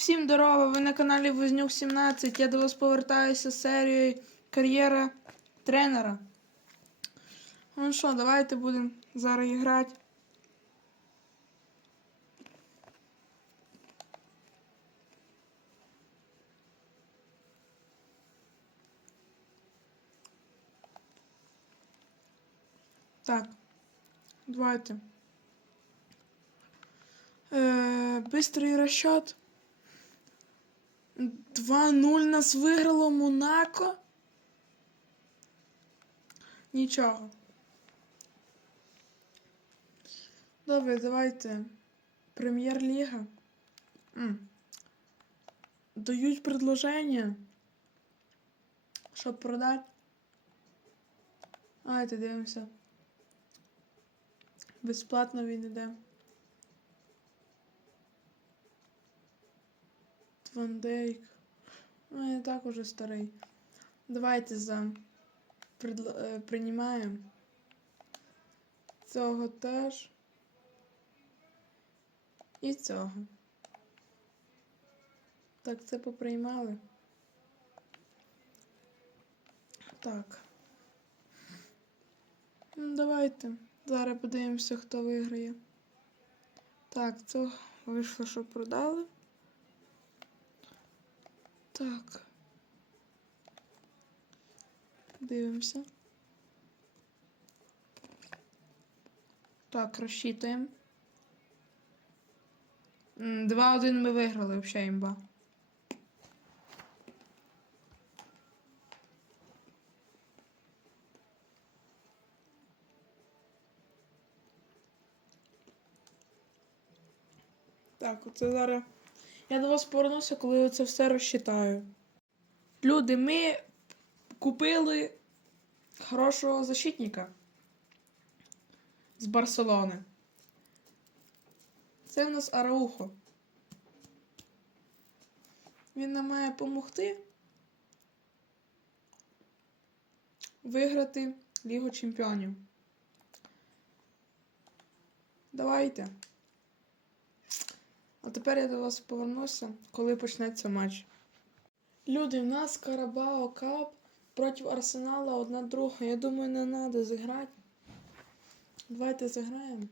Всім здорово, ви на каналі Вознюк 17. Я до вас повертаюся з серією кар'єра тренера. Ну що, давайте будемо зараз грати. Так, давайте. Е, бистрий розчет. 2-0 нас виграло Монако. Нічого. Добре, давайте. Прем'єр-ліга. Дають предложення. Щоб продати. Давайте дивимося. Безплатно він іде. Ван Дейк. Ну, я так уже старий. Давайте за Предла... е, приймаємо. Цього теж. І цього. Так, це поприймали. Так. Ну, давайте. Зараз подивимося, хто виграє. Так, це вийшло, що продали. Так. Дивимося. Так, розчитуємо. 2-1 ми виграли, взагалі імба. Так, оце зараз. Я до вас повернуся, коли я це все розчитаю. Люди, ми купили хорошого защитника з Барселони. Це в нас Араухо. Він нам має допомогти виграти Лігу Чемпіонів. Давайте. А тепер я до вас повернуся, коли почнеться матч. Люди, в нас Карабао Кап проти Арсенала одна друга. Я думаю, не треба зіграти. Давайте зіграємо.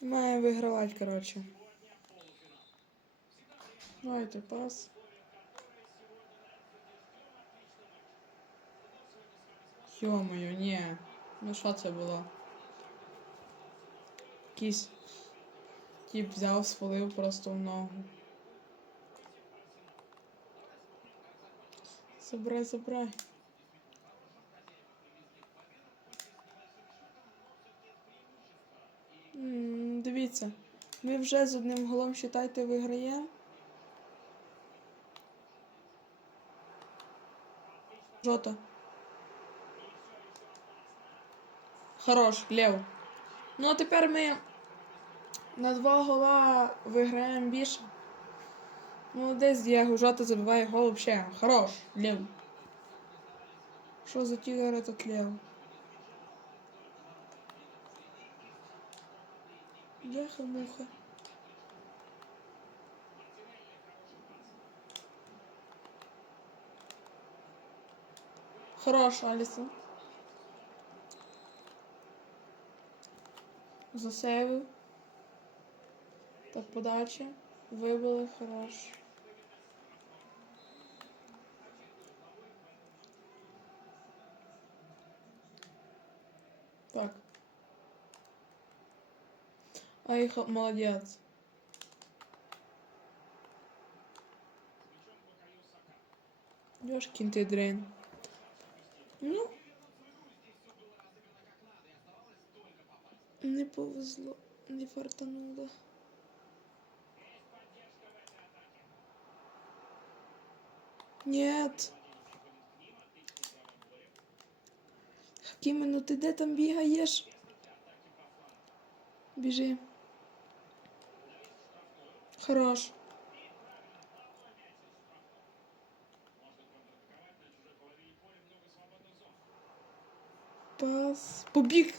Має вигравати, коротше. Давайте пас. Йо-моє, ні. Ну що це було? Якийсь тип взяв, свалив просто в ногу. Забирай, забирай. М, Дивіться, ми вже з одним голом, считайте, виграємо. Жота. Хорош, Лев. Ну а тепер ми на два гола виграємо більше. Молодець Дієго, Жота забиває гол вообще. Хорош, Лев. Що за тігр этот Лев? Бляха-муха. Хорош, Алісон. Засейвив. Так, подача. Вибили, хорош. Так. Ай, молодець. Ёшкин ты дрен. Ну. Не повезло, не фартануло. Нет. Хакіме, ну ти де там бігаєш? Біжи. Хорош. Пас. Побіг.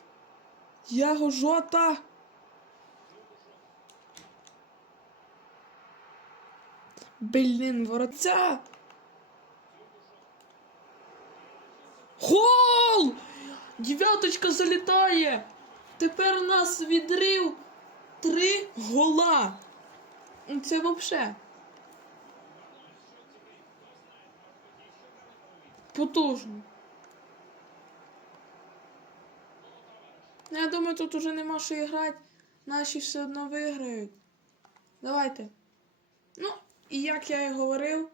Яго жота. Блін, воротця! Гол! Дев'яточка залітає! Тепер у нас відрив три гола. Ну, Це вообще. Потужно. Я думаю, тут уже нема що грати. Наші все одно виграють. Давайте. Ну, і як я і говорив,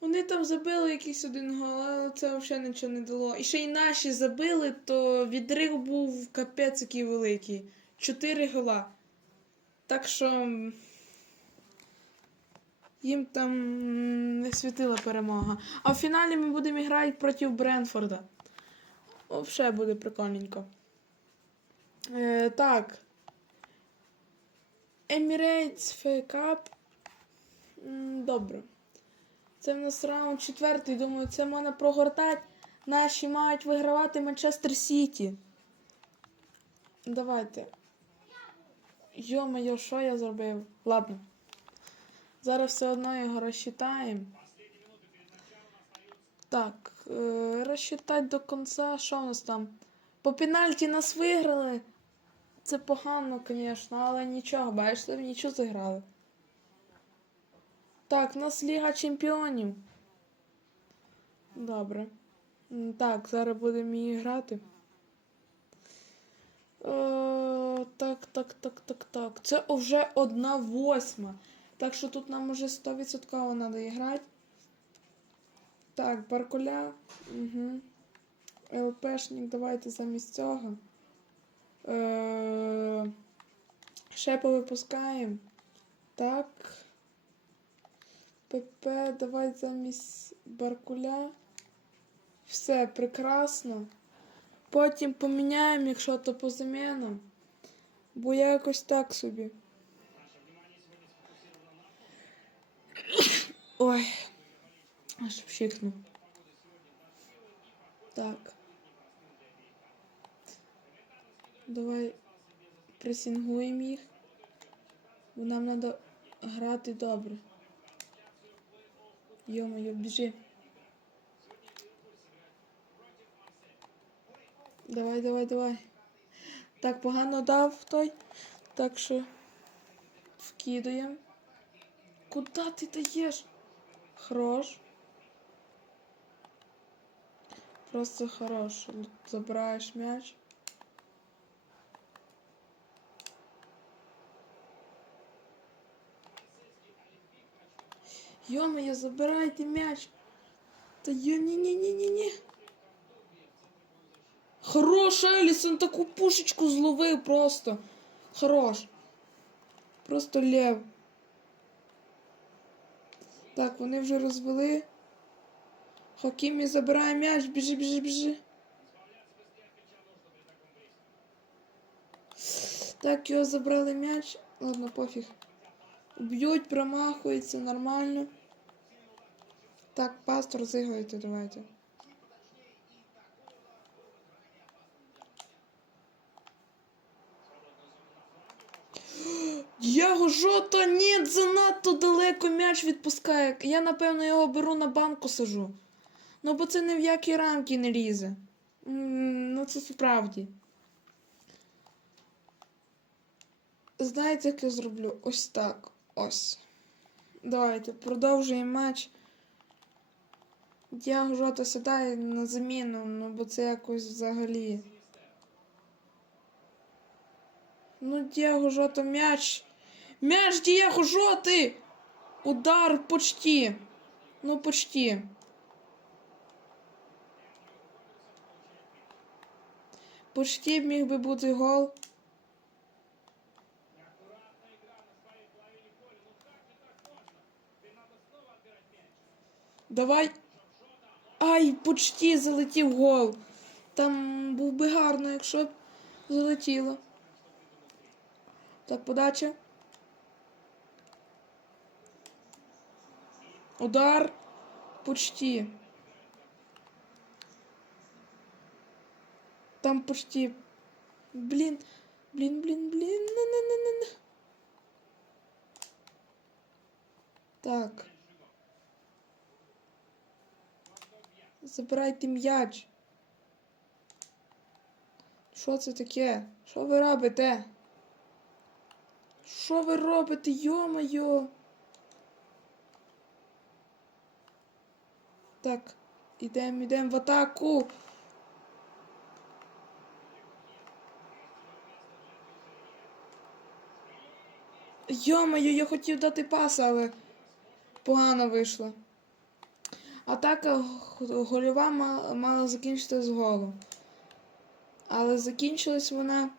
вони там забили якийсь один гол, але це взагалі нічого не дало. І ще й наші забили, то відрив був капець який великий. Чотири гола. Так що їм там не світила перемога. А в фіналі ми будемо грати проти Бренфорда. Взагалі буде прикольненько. Е, так. Emirates FA Cup. Добре. Це в нас раунд четвертий. Думаю, це можна прогортати. Наші мають вигравати Манчестер Сіті. Давайте. Йо-моє, що я зробив? Ладно. Зараз все одно його розчитаємо. Так, е, розчитати до кінця. Що у нас там? По пенальті нас виграли. Це погано, звісно, але нічого, бачите, нічого зіграли. Так, у нас Ліга Чемпіонів. Добре. Так, зараз будемо її грати. О, так, так, так, так, так. Це вже одна восьма. Так що тут нам уже 100% треба грати. Так, Баркуля. Угу. ЛПшник, давайте замість цього. Е, ще повипускаємо. Так. ПП, давай замість Баркуля. Все прекрасно. Потім поміняємо, якщо то по замінам. Бо я якось так собі. Ой. Аж вщикнув. Так. Давай пресінгуємо їх. Бо нам треба грати добре. Йо-моє, біжи. Давай, давай, давай. Так, погано дав той. Так що вкидуємо. Куда ти даєш? Хорош. Просто хорош. Забираєш м'яч. Йо-моє, забирайте м'яч. Та ні-ні-ні-ні-ні. Хорош, Елісон, таку пушечку зловив просто. Хорош. Просто лев. Так, вони вже розвели. Хакімі забирає м'яч, біжи, біжи, біжи. Так, його забрали м'яч. Ладно, пофіг. Б'ють, промахується, нормально. Так, пастор, зигайте, давайте. Діаго Жота, ні, занадто далеко м'яч відпускає. Я, напевно, його беру на банку сажу. Ну, бо це ні в які рамки не лізе. Ну, це справді. Знаєте, як я зроблю? Ось так. Ось. Давайте продовжуємо матч. Діаго Жота сідає на заміну, ну бо це якось взагалі. Ну, Діаго Жота м'яч. М'яч Діаго Жоти! Удар почти. Ну, почти. Почти міг би бути гол. Давай. Ай, почти залетів гол. Там був би гарно, якщо б залетіло. Так, подача. Удар. Почти. Там почти. Блін. Блін, блін, блін. На-на-на-на-на. Так. Забирайте м'яч. Що це таке? Що ви робите? Що ви робите, йо-моє? Так, ідемо, ідемо в атаку. Йо-моє, я хотів дати пас, але погано вийшло. Атака г- гольова мала закінчити з голу. Але закінчилась вона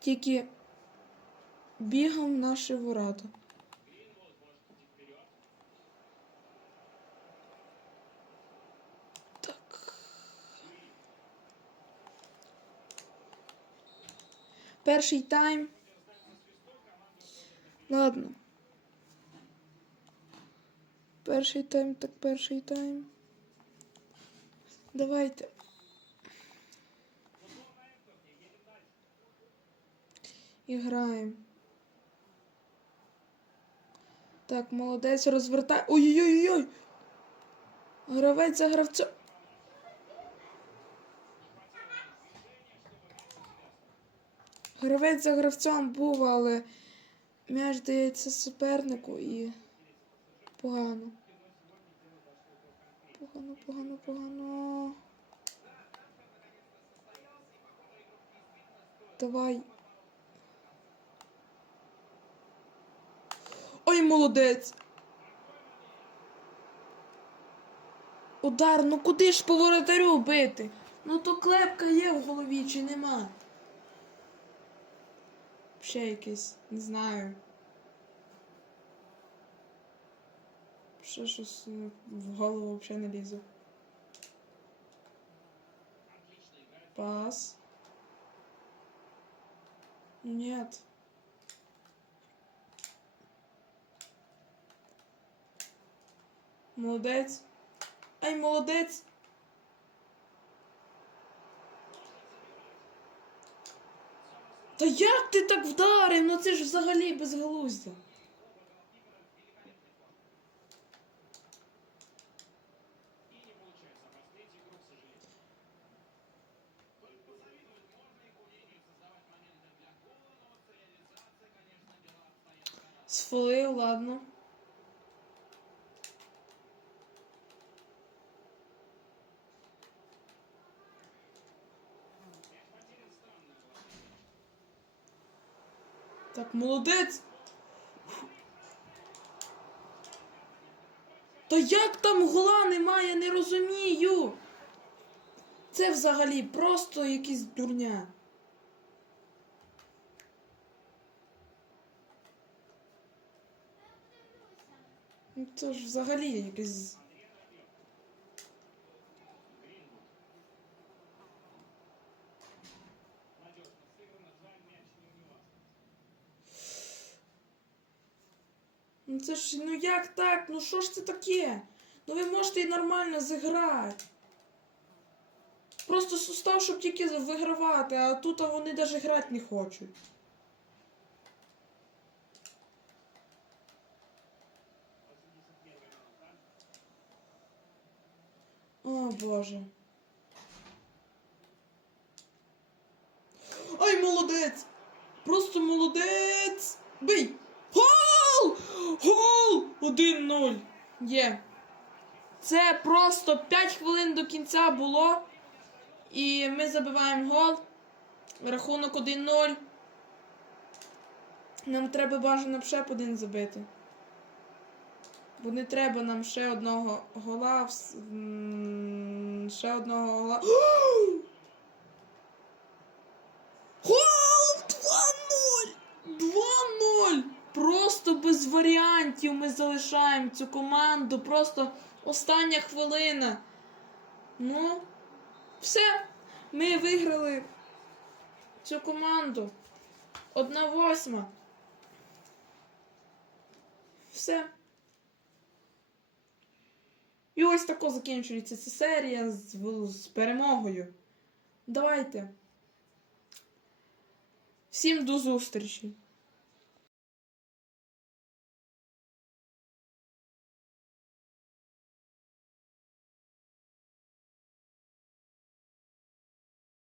тільки бігом в наші ворота. Так. Перший тайм. Ладно. Перший тайм, так перший тайм. Давайте. Іграємо. Так, молодець, розвертай. Ой-ой-ой! Гравець за гравцем. Гравець за гравцем був, але м'яч дається супернику і погано. Погано, погано, погано. Давай. Ой, молодець. Удар, ну куди ж по воротарю бити? Ну то клепка є в голові чи нема? Ще якийсь, не знаю. Ще щось е, в голову взагалі не лізе. Пас. Нет. Молодець. Ай, молодець. Та як ти так вдарив? Ну це ж взагалі безглуздя. Сфолив, ладно. Так, молодець. Та як там гола немає, не розумію. Це взагалі просто якась дурня. Це ж взагалі якась. Ну це ж, ну як так? Ну що ж це таке? Ну ви можете і нормально зіграти. Просто сустав, щоб тільки вигравати, а тут вони навіть грати не хочуть. Боже. Ай, молодець! Просто молодець! Бий! Гол! Гол! 1-0. Є. Це просто 5 хвилин до кінця було. І ми забиваємо гол. Рахунок 1-0. Нам треба бажано ще один забити. Бо не треба нам ще одного гола. Ще одного гола. Гол! 2-0! 2-0! Просто без варіантів ми залишаємо цю команду. Просто остання хвилина. Ну, все. Ми виграли цю команду. Одна восьма. Все. І ось тако закінчується ця серія з, з перемогою. Давайте. Всім до зустрічі!